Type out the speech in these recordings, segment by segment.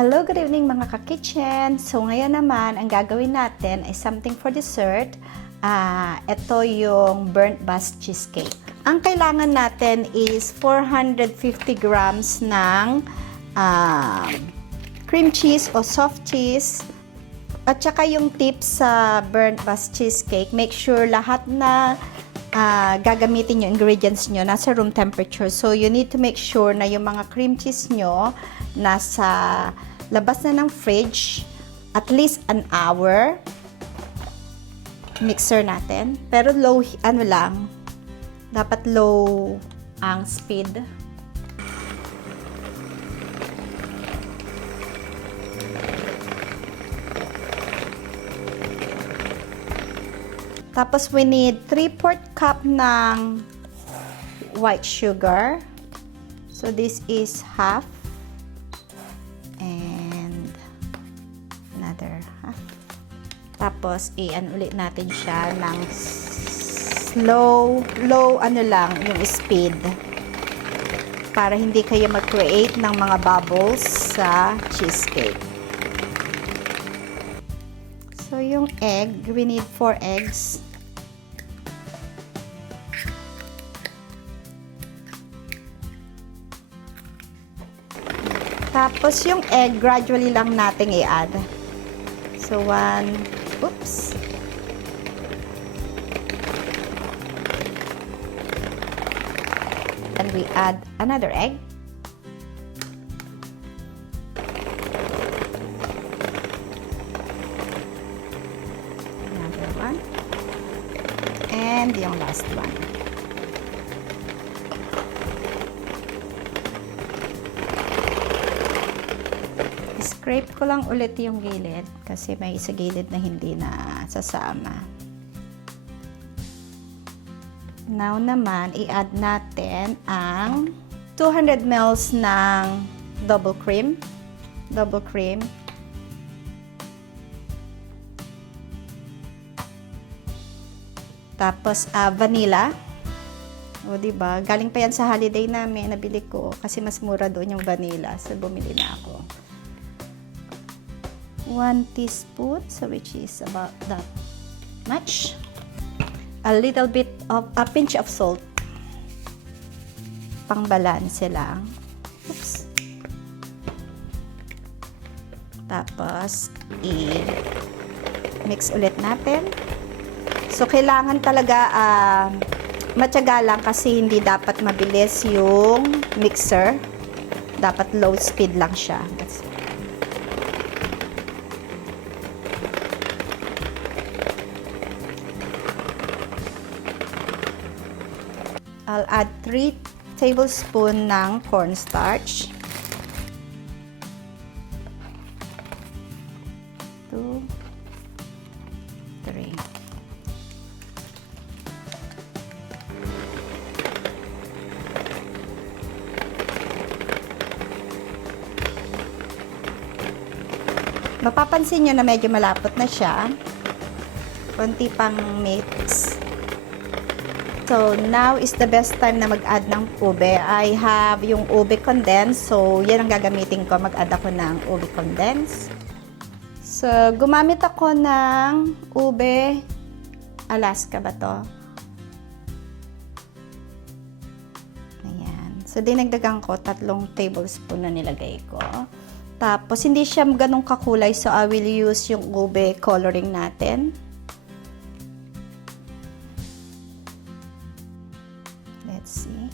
Hello, good evening mga ka-kitchen. So ngayon naman, ang gagawin natin ay something for dessert. Ito yung burnt bast cheesecake. Ang kailangan natin is 450 grams ng cream cheese o soft cheese. At saka yung tips sa burnt bast cheesecake, make sure lahat na gagamitin yung ingredients nyo nasa room temperature. So you need to make sure na yung mga cream cheese nyo nasa labas na ng fridge at least an hour. Mixer natin, pero low, ano lang, dapat low ang speed. Tapos we need 3/4 cup ng white sugar. So this is half and another half. Tapos i-ano ulit natin siya ng low ano lang yung speed para hindi kayo mag-create ng mga bubbles sa cheesecake. So yung egg, we need 4 eggs. Tapos yung egg, gradually lang natin i-add. So, oops. And we add another egg. Another one. And yung last one. Scrape ko lang ulit yung gilid kasi may isa gilid na hindi na sasama. Now naman, i-add natin ang 200 ml ng double cream. Double cream. Tapos vanilla. O diba? Galing pa yan sa holiday namin, nabili ko kasi mas mura doon yung vanilla. So bumili na ako. 1 teaspoon, so which is about that much. A little bit of a pinch of salt. Pang balance lang. Oops. Tapos i-mix ulit natin. So kailangan talaga matyaga lang kasi hindi dapat mabilis yung mixer. Dapat low speed lang siya. I'll add 3 tablespoons ng cornstarch. 2, 3. Mapapansin nyo na medyo malapot na siya. Konti pang mix. So, now is the best time na mag-add ng ube. I have yung ube condensed. So, yan ang gagamitin ko. Mag-add ako ng ube condensed. So, gumamit ako ng ube Alaska ba to? Ayan. So, dinagdagan ko 3 tablespoon na nilagay ko. Tapos, hindi siya ganun kakulay. So, I will use yung ube coloring natin. Let's see.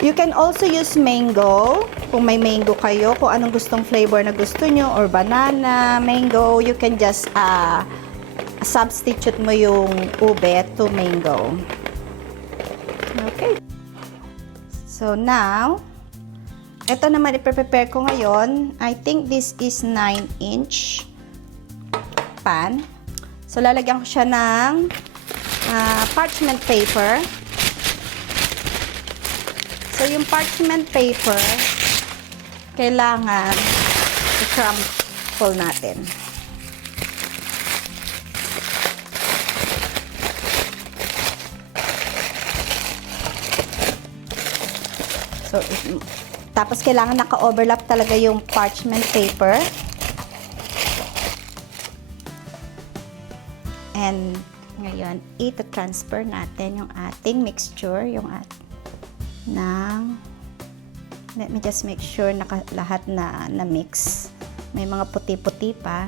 You can also use mango. Kung may mango kayo, kung anong gustong flavor na gusto nyo, or banana, mango, you can just substitute mo yung ube to mango. Okay. So now, ito naman i-prepare ko ngayon. I think this is 9-inch pan. So lalagyan ko siya ng parchment paper. So, yung parchment paper, kailangan i-crumple natin. So, tapos kailangan naka-overlap talaga yung parchment paper. And ngayon, ita-transfer natin yung ating mixture, let me just make sure lahat na mix. May mga puti-puti pa.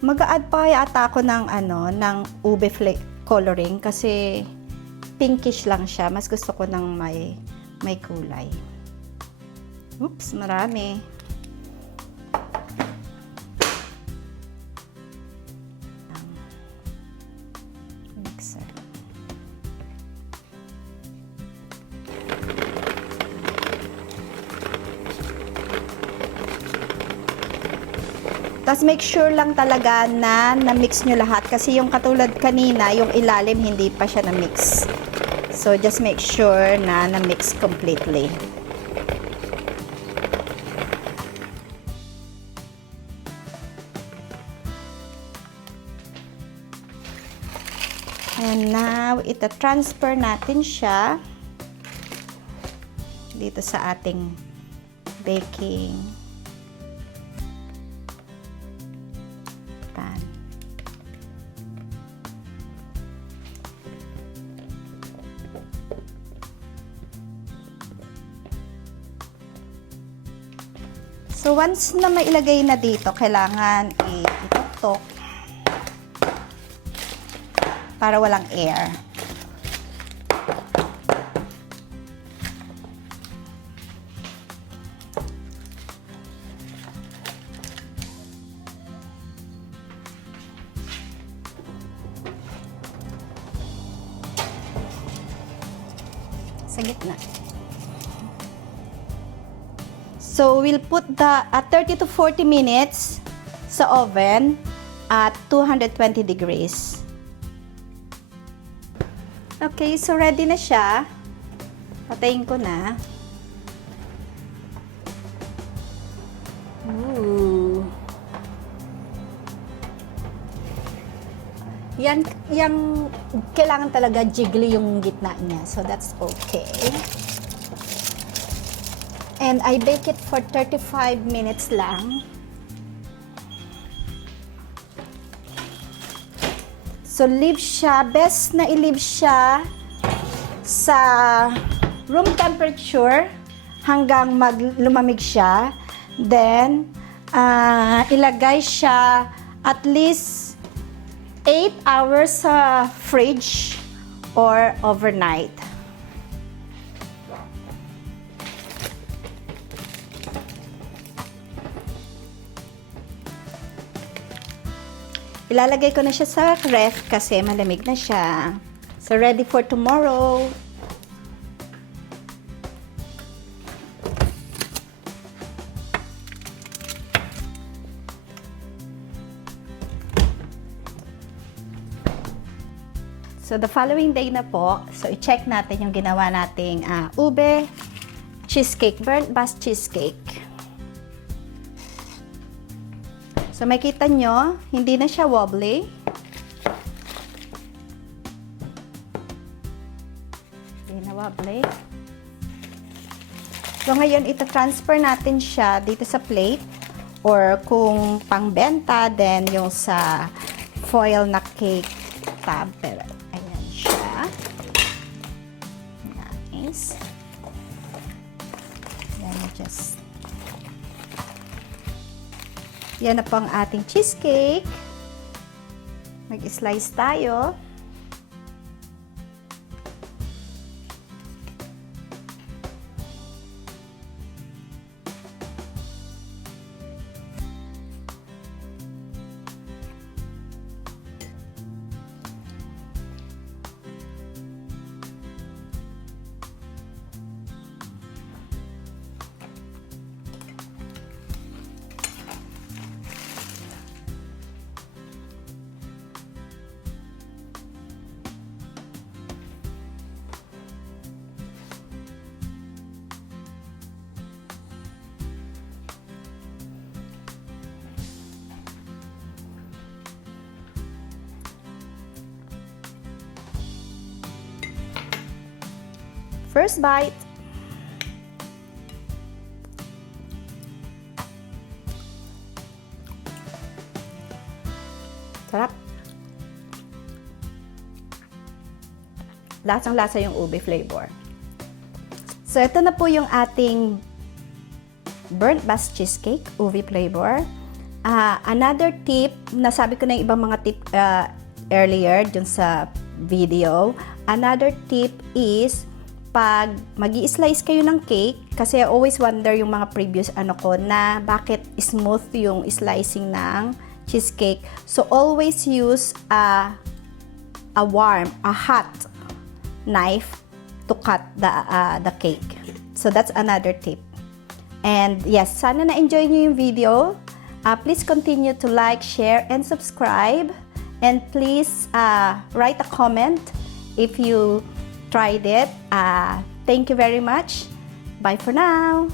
Mag-a-add pa kaya ata ako ng ube flake coloring kasi pinkish lang siya. Mas gusto ko ng may kulay. Oops, marami. Mixer. Tapos make sure lang talaga na na-mix nyo lahat kasi yung katulad kanina, yung ilalim hindi pa siya na-mix. So just make sure na na-mix completely. And now, ita-transfer natin siya dito sa ating baking pan. So, once na mailagay na dito, kailangan itutok para walang air. Sa gitna. So, we'll put the 30 to 40 minutes sa oven at 220 degrees. Okay, so ready na siya. Patayin ko na. Ooh. Yan, kailangan talaga jiggly yung gitna niya. So, that's okay. And I bake it for 35 minutes lang. So, leave siya. Best na i-leave siya sa room temperature hanggang lumamig siya. Then, ilagay siya at least 8 hours sa fridge or overnight. Ilalagay ko na siya sa ref kasi malamig na siya. So, ready for tomorrow. So, the following day na po, so i-check natin yung ginawa nating ube cheesecake, burnt bast cheesecake. So, makita nyo, hindi na siya wobbly. Hindi na wobbly. So, ngayon, ita-transfer natin siya dito sa plate. Or kung pang-benta, then yung sa foil na cake tab. Pero, ayan siya. Nice. Ayan, just yan na po ang ating cheesecake. Mag-slice tayo. First bite. Sarap. Lasang-lasa yung ube flavor. So, ito na po yung ating burnt bast cheesecake, ube flavor. Another tip, nasabi ko na yung ibang mga tip earlier dun sa video. Another tip is, pag mag-i-slice kayo ng cake, kasi I always wonder yung mga previous na bakit smooth yung slicing ng cheesecake. So, always use a hot knife to cut the cake. So, that's another tip. And yes, sana na-enjoy nyo yung video. Please continue to like, share, and subscribe. And please write a comment if you tried it. Thank you very much. Bye for now.